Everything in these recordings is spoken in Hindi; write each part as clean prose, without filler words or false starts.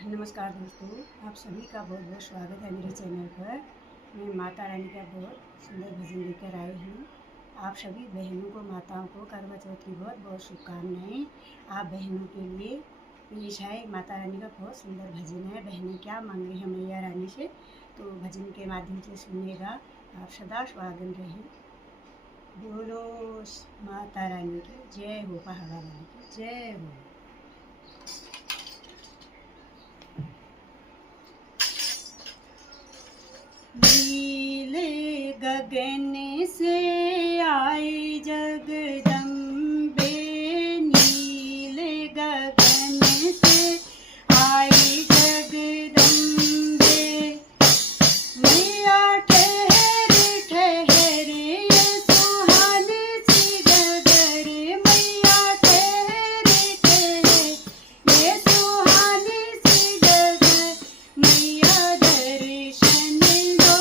नमस्कार दोस्तों, आप सभी का बहुत बहुत स्वागत है मेरे चैनल पर। मैं माता रानी का बहुत सुंदर भजन लेकर आई हूँ। आप सभी बहनों को, माताओं को करवा चौथ की बहुत बहुत शुभकामनाएँ। आप बहनों के लिए पेश है माता रानी का बहुत सुंदर भजन है। बहनें क्या मांग रही हैं मैया रानी से, तो भजन के माध्यम से सुनिएगा। आप सदा स्वागत रहें। बोलो माता रानी की जय हो, पहाड़ा वाली की जय हो। नीले गगन से आई जगदम्बे, नीले गगन से आई जगदम्बे। मैया ठहरे ठहरे ये सुहानी सी गगर, मैया ठहरे ठहरे ये सुहानी सी गगर। मैया दर्शन दो,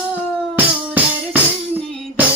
दर्शन दो।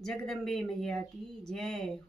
जगदम्बे मैया की जय हो।